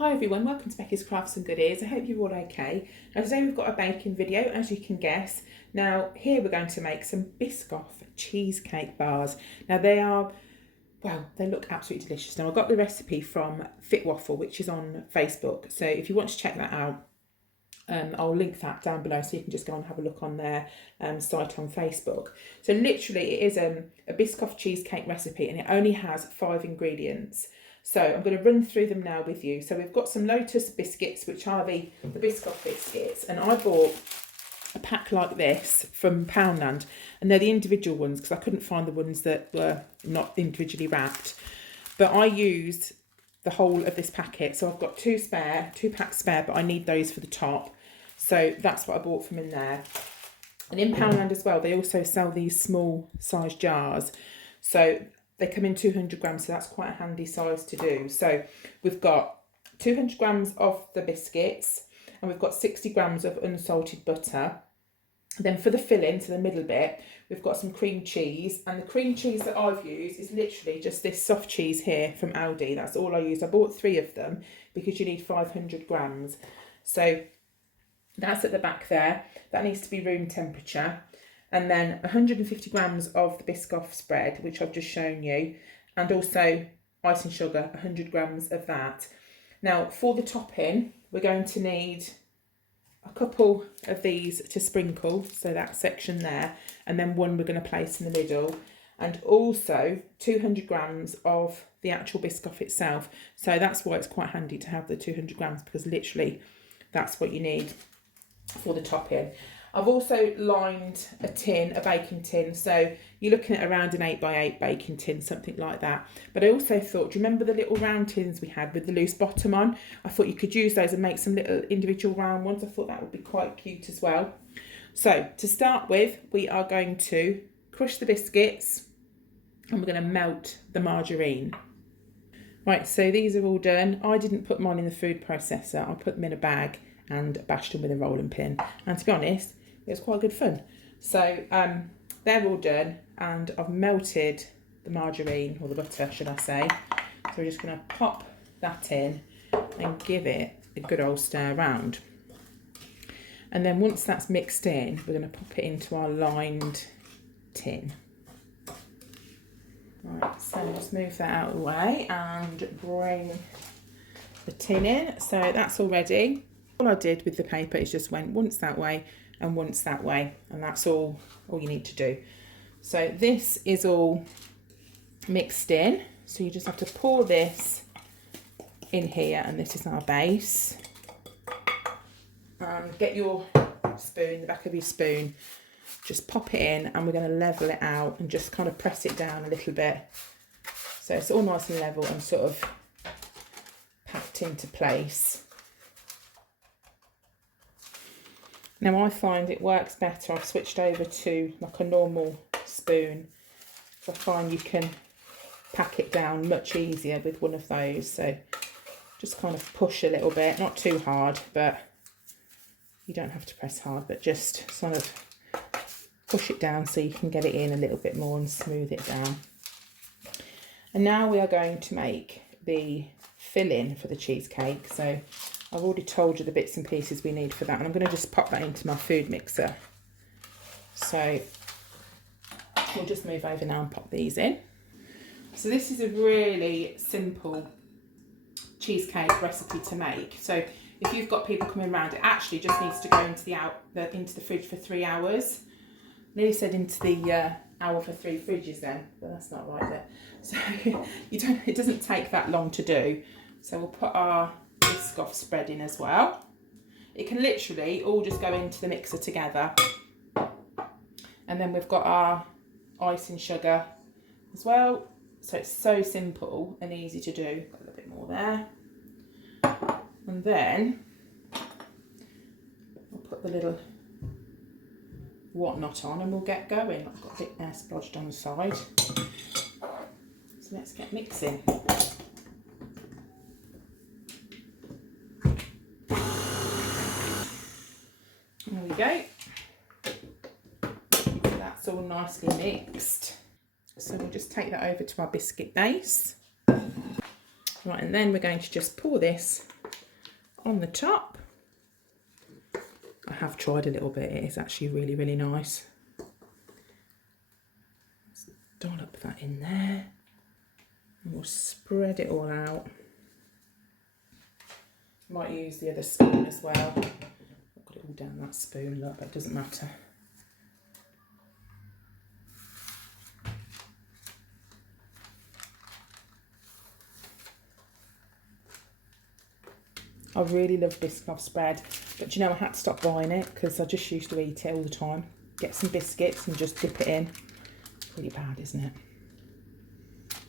Hi everyone, welcome to Becky's Crafts and Goodies. I hope you're all okay. Now today we've got a baking video, as you can guess. Now here we're going to make some Biscoff cheesecake bars. Now they look absolutely delicious. Now I got the recipe from Fit Waffle, which is on Facebook. So if you want to check that out, I'll link that down below so you can just go and have a look on their site on Facebook. So literally it is a Biscoff cheesecake recipe and it only has 5 ingredients. So I'm going to run through them now with you. So we've got some Lotus biscuits, which are the Biscoff biscuits. And I bought a pack like this from Poundland. And they're the individual ones because I couldn't find the ones that were not individually wrapped. But I used the whole of this packet. So I've got 2 packs spare, but I need those for the top. So that's what I bought from in there. And in Poundland as well, they also sell these small size jars. So they come in 200 grams, so that's quite a handy size to do. So we've got 200 grams of the biscuits and we've got 60 grams of unsalted butter. Then for the filling, so the middle bit, we've got some cream cheese. And the cream cheese that I've used is literally just this soft cheese here from Aldi. That's all I used. I bought 3 of them because you need 500 grams. So that's at the back there. That needs to be room temperature. And then 150 grams of the Biscoff spread, which I've just shown you, and also icing sugar, 100 grams of that. Now, for the topping, we're going to need a couple of these to sprinkle, so that section there, and then one we're going to place in the middle, and also 200 grams of the actual Biscoff itself. So that's why it's quite handy to have the 200 grams, because literally that's what you need for the topping. I've also lined a baking tin, so you're looking at around an 8x8 baking tin, something like that. But I also thought, do you remember the little round tins we had with the loose bottom on? I thought you could use those and make some little individual round ones. I thought that would be quite cute as well. So to start with, we are going to crush the biscuits and we're going to melt the margarine. Right, so these are all done. I didn't put mine in the food processor. I put them in a bag and bashed them with a rolling pin. And to be honest, it was quite good fun. So they're all done and I've melted the margarine, or the butter should I say. So we're just going to pop that in and give it a good old stir around. And then once that's mixed in, we're going to pop it into our lined tin. Right, so just move that out of the way and bring the tin in. So that's all ready. All I did with the paper is just went once that way and once that way, and that's all you need to do. So this is all mixed in, so you just have to pour this in here, and this is our base. Get your spoon, the back of your spoon, just pop it in, and we're going to level it out and just kind of press it down a little bit so it's all nice and level and sort of packed into place. Now I find it works better. I've switched over to like a normal spoon. So I find you can pack it down much easier with one of those. So just kind of push a little bit, not too hard, but you don't have to press hard, but just sort of push it down so you can get it in a little bit more and smooth it down. And now we are going to make the filling for the cheesecake. So I've already told you the bits and pieces we need for that, and I'm going to just pop that into my food mixer. So we'll just move over now and pop these in. So this is a really simple cheesecake recipe to make. So if you've got people coming around, it actually just needs to go into the fridge for 3 hours. I nearly said into the hour for 3 fridges then, but that's not right there. So it doesn't take that long to do. So we'll put our Biscoff spread in as well. It can literally all just go into the mixer together. And then we've got our icing sugar as well. So it's so simple and easy to do. Got a little bit more there. And then we'll put the little whatnot on and we'll get going. I've got a bit there splodged on the side. So let's get mixing. There we go. That's all nicely mixed. So we'll just take that over to our biscuit base. Right, and then we're going to just pour this on the top. I have tried a little bit, it is actually really, really nice. Let's dollop that in there and we'll spread it all out. Might use the other spoon as well. I've got it all down that spoon, look, but it doesn't matter. I really love Biscoff spread, but you know, I had to stop buying it because I just used to eat it all the time. Get some biscuits and just dip it in. Pretty bad, isn't it?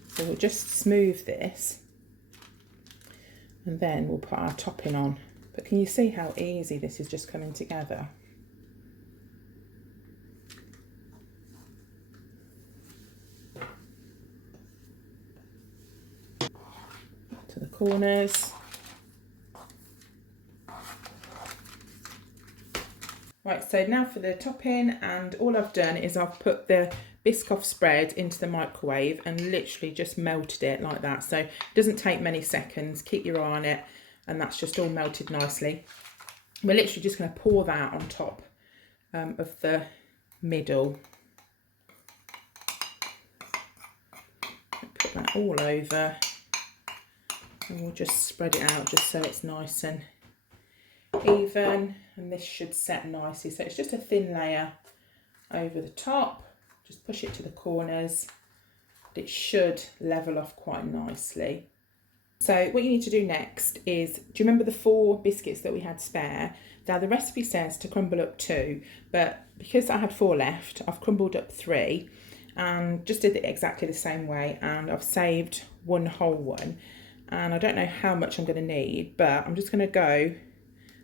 So we'll just smooth this and then we'll put our topping on. But can you see how easy this is just coming together? To the corners. Right, so now for the topping, and all I've done is I've put the Biscoff spread into the microwave and literally just melted it like that. So it doesn't take many seconds, keep your eye on it, and that's just all melted nicely. We're literally just going to pour that on top of the middle. Put that all over and we'll just spread it out just so it's nice and even, and this should set nicely. So it's just a thin layer over the top, just push it to the corners, but it should level off quite nicely. So what you need to do next is, do you remember the 4 biscuits that we had spare? Now the recipe says to crumble up 2, but because I had 4 left, I've crumbled up 3 and just did it exactly the same way, and I've saved 1 whole one, and I don't know how much I'm going to need, but I'm just going to go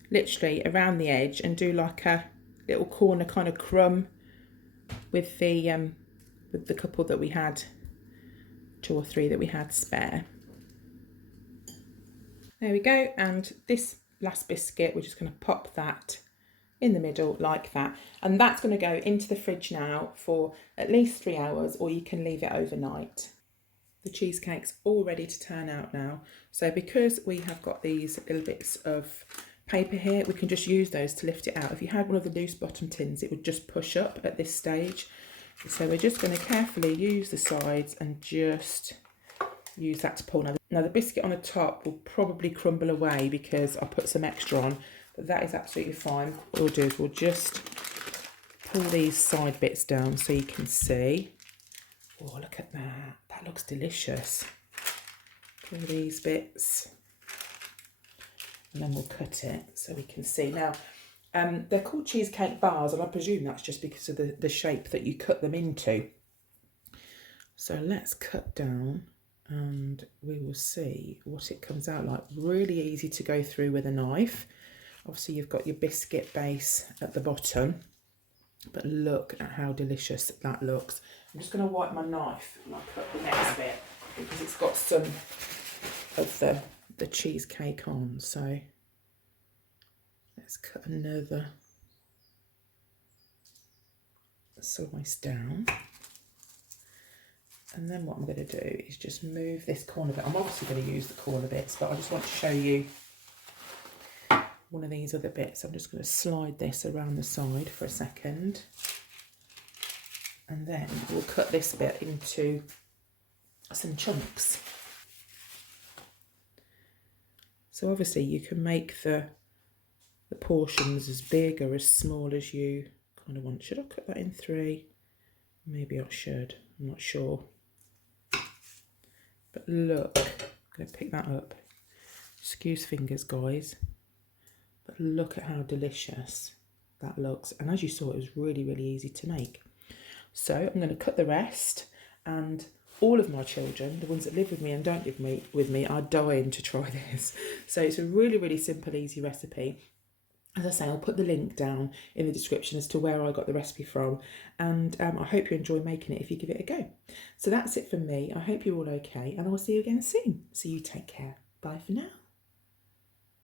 literally around the edge and do like a little corner kind of crumb with the couple that we had, 2 or 3 that we had spare. There we go, and this last biscuit, we're just going to pop that in the middle like that, and that's going to go into the fridge now for at least 3 hours, or you can leave it overnight. The cheesecake's all ready to turn out now, so because we have got these little bits of paper here, we can just use those to lift it out. If you had one of the loose bottom tins, it would just push up at this stage. So we're just going to carefully use the sides and just use that to pull. Now the biscuit on the top will probably crumble away because I put some extra on, but that is absolutely fine. What we'll do is we'll just pull these side bits down so you can see. Oh, look at that. That looks delicious. Pull these bits. And then we'll cut it so we can see. Now, they're called cheesecake bars, and I presume that's just because of the shape that you cut them into. So let's cut down and we will see what it comes out like. Really easy to go through with a knife. Obviously, you've got your biscuit base at the bottom, but look at how delicious that looks. I'm just going to wipe my knife and I'll cut the next bit because it's got some of the cheesecake on. So let's cut another slice down, and then what I'm going to do is just move this corner bit. I'm obviously going to use the corner bits, but I just want to show you one of these other bits. I'm just going to slide this around the side for a second, and then we'll cut this bit into some chunks. So obviously you can make the portions as big or as small as you kind of want. Should I cut that in 3? Maybe I should, I'm not sure. But look, I'm going to pick that up. Excuse fingers, guys. But look at how delicious that looks. And as you saw, it was really, really easy to make. So I'm going to cut the rest, and all of my children, the ones that live with me and don't live with me, are dying to try this. So it's a really, really simple, easy recipe. As I say, I'll put the link down in the description as to where I got the recipe from, and I hope you enjoy making it if you give it a go. So that's it from me. I hope you're all okay, and I'll see you again soon. So you take care. Bye for now.